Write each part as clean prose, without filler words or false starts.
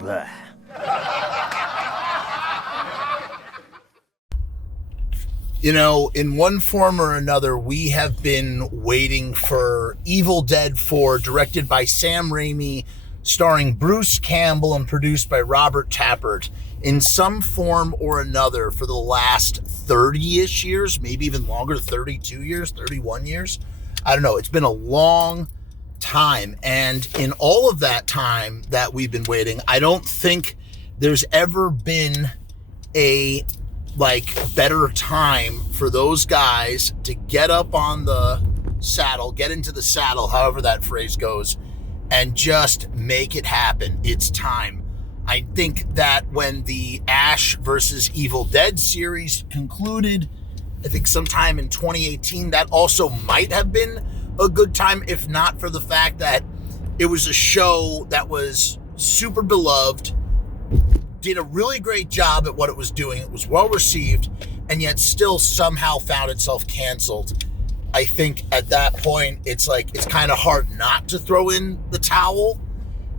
Blah. You know, in one form or another, we have been waiting for Evil Dead 4, directed by Sam Raimi, starring Bruce Campbell and produced by Robert Tapert, in some form or another for the last 30-ish years, maybe even longer, 32 years, 31 years. I don't know. It's been a long time. And in all of that time that we've been waiting, I don't think there's ever been a better time for those guys to get up on the saddle, get into the saddle, however that phrase goes, and just make it happen. It's time. I think that when the Ash versus Evil Dead series concluded, I think sometime in 2018, that also might have been a good time, if not for the fact that it was a show that was super beloved, did a really great job at what it was doing. It was well received, and yet still somehow found itself canceled. I think at that point, it's kind of hard not to throw in the towel.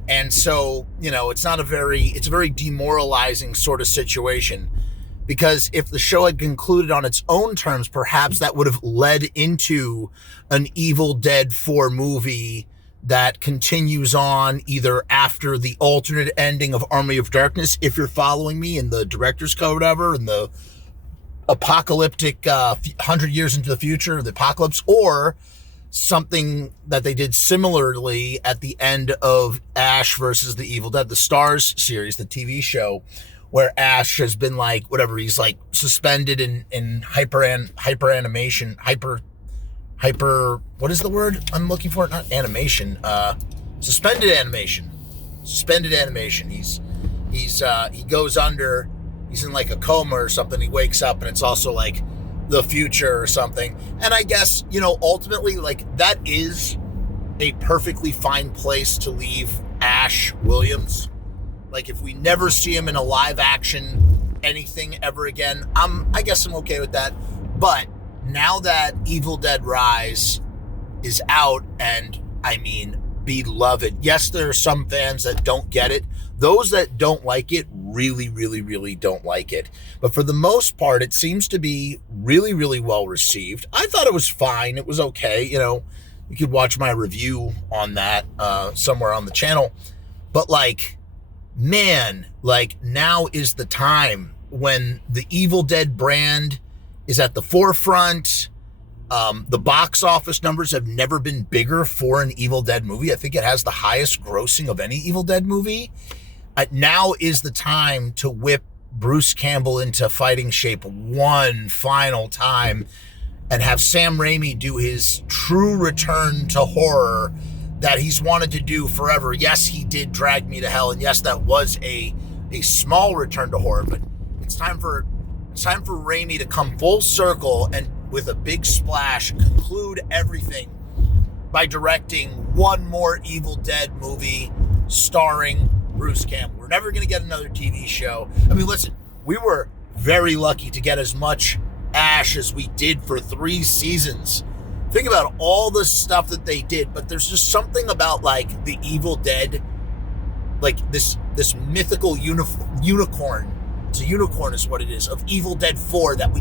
And so, you know, it's a very demoralizing sort of situation, because if the show had concluded on its own terms, perhaps that would have led into an Evil Dead 4 movie that continues on either after the alternate ending of Army of Darkness, if you're following me in the director's cut, whatever, in the apocalyptic 100 years into the future, the apocalypse, or something that they did similarly at the end of Ash versus the Evil Dead, the Stars series, the TV show, where Ash has been he's suspended in hyper what is the word I'm looking for? Not animation. Suspended animation. He goes under. He's in a coma or something. He wakes up and it's also the future or something. And I guess, you know, ultimately that is a perfectly fine place to leave Ash Williams. If we never see him in a live action anything ever again, I guess I'm okay with that. But now that Evil Dead Rise is out, and beloved. Yes, there are some fans that don't get it. Those that don't like it really, really, really don't like it. But for the most part, it seems to be really, really well received. I thought it was fine. It was okay. You know, you could watch my review on that somewhere on the channel. But man, now is the time when the Evil Dead brand is at the forefront. The box office numbers have never been bigger for an Evil Dead movie. I think it has the highest grossing of any Evil Dead movie. Now is the time to whip Bruce Campbell into fighting shape one final time and have Sam Raimi do his true return to horror that he's wanted to do forever. Yes, he did Drag Me to Hell, and yes, that was a small return to horror, but it's time for Raimi to come full circle and with a big splash conclude everything by directing one more Evil Dead movie starring Bruce Campbell. We're never going to get another TV show. Listen, we were very lucky to get as much Ash as we did for 3 seasons. Think about all the stuff that they did, but there's just something about the Evil Dead, this mythical unicorn. It's a unicorn is what it is, of Evil Dead 4 that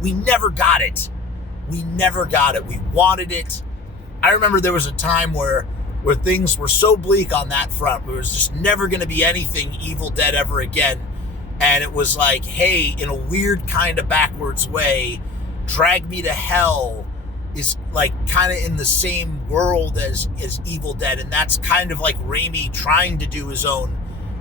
we never got it. We never got it. We wanted it. I remember there was a time where things were so bleak on that front. There was just never going to be anything Evil Dead ever again. And it was hey, in a weird kind of backwards way, Drag Me to Hell is kind of in the same world as Evil Dead. And that's kind of Raimi trying to do his own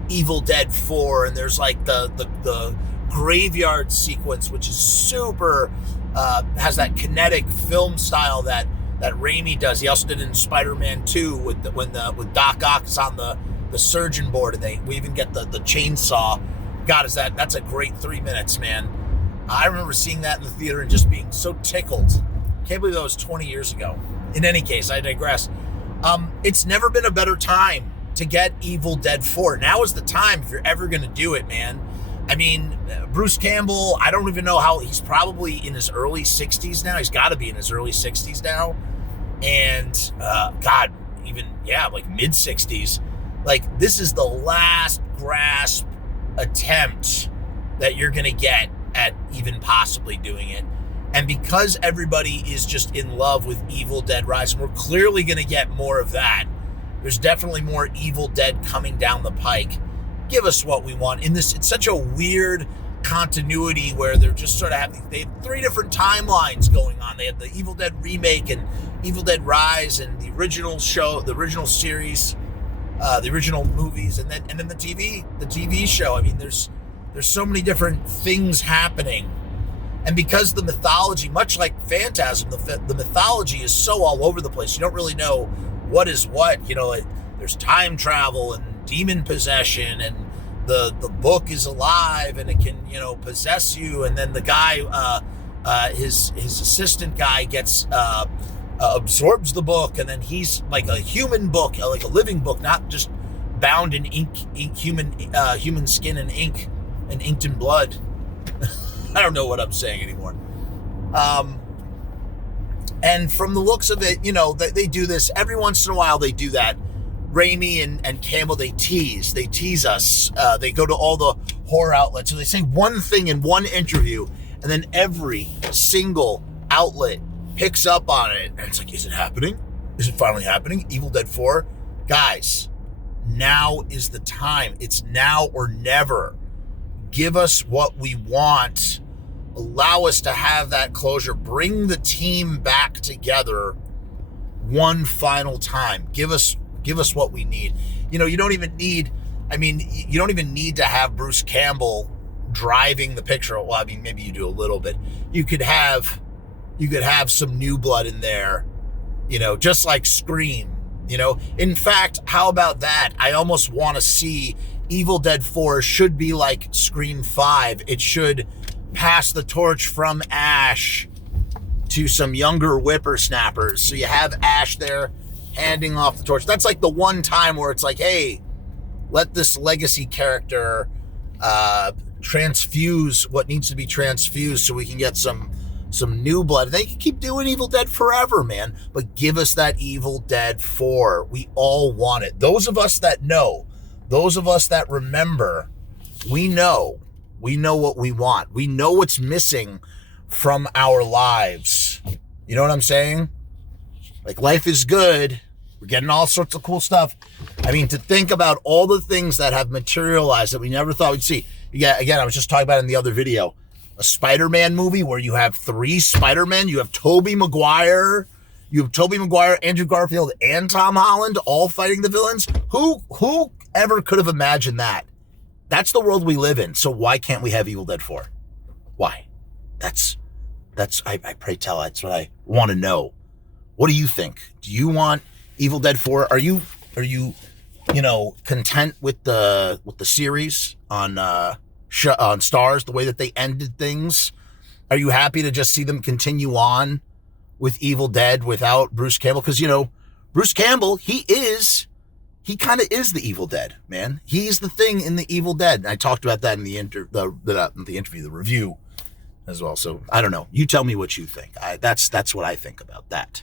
Evil Dead 4. And there's the graveyard sequence, which is super, has that kinetic film style that Raimi does. He also did it in Spider-Man 2 with Doc Ock is on the surgeon board, and we even get the chainsaw. God, that's a great 3 minutes, man. I remember seeing that in the theater and just being so tickled. Can't believe that was 20 years ago. In any case, I digress. It's never been a better time to get Evil Dead 4. Now is the time if you're ever going to do it, man. Bruce Campbell, I don't even know how, he's probably in his early 60s now. He's got to be in his early 60s now. And, mid 60s. This is the last grasp attempt that you're going to get at even possibly doing it. And because everybody is just in love with Evil Dead Rise, and we're clearly going to get more of that, there's definitely more Evil Dead coming down the pike. Give us what we want. It's such a weird continuity where they're just sort of having, they have 3 different timelines going on. They have the Evil Dead remake and Evil Dead Rise and the original show, the original series, the original movies, and then the TV show. I mean, there's so many different things happening. And because the mythology, much like Phantasm, the mythology is so all over the place. You don't really know what is what. There's time travel and demon possession, and the book is alive and it can, possess you. And then the guy, his assistant guy gets, absorbs the book, and then he's like a human book, like a living book, not just bound in human skin and ink and inked in blood. I don't know what I'm saying anymore. And from the looks of it, they do this every once in a while. They do that. Raimi and Campbell, they tease us. They go to all the horror outlets, and they say one thing in one interview, and then every single outlet picks up on it. And it's like, is it happening? Is it finally happening? Evil Dead 4? Guys, now is the time. It's now or never. Give us what we want. Allow us to have that closure. Bring the team back together one final time. Give us what we need. You don't even need to have Bruce Campbell driving the picture. Well, I mean, maybe you do a little bit. You could have some new blood in there, just like Scream. In fact, how about that? I almost want to see Evil Dead 4 should be like Scream 5. It should pass the torch from Ash to some younger whippersnappers. So you have Ash there handing off the torch. That's like the one time where it's like, hey, let this legacy character transfuse what needs to be transfused so we can get some new blood. They can keep doing Evil Dead forever, man. But give us that Evil Dead 4. We all want it. Those of us that know, those of us that remember, we know what we want. We know what's missing from our lives. You know what I'm saying? Like, life is good. We're getting all sorts of cool stuff. I mean, to think about all the things that have materialized that we never thought we'd see. Yeah, again, I was just talking about in the other video, a Spider-Man movie where you have 3 Spider-Men. You have Tobey Maguire, Andrew Garfield, and Tom Holland all fighting the villains. Who ever could have imagined that? That's the world we live in. So why can't we have Evil Dead 4? Why? I pray tell. That's what I want to know. What do you think? Do you want Evil Dead 4? Are you content with the series on Starz, the way that they ended things? Are you happy to just see them continue on with Evil Dead without Bruce Campbell? Because Bruce Campbell, he kind of is the Evil Dead, man. He's the thing in the Evil Dead. And I talked about that in the review as well. So I don't know. You tell me what you think. That's what I think about that.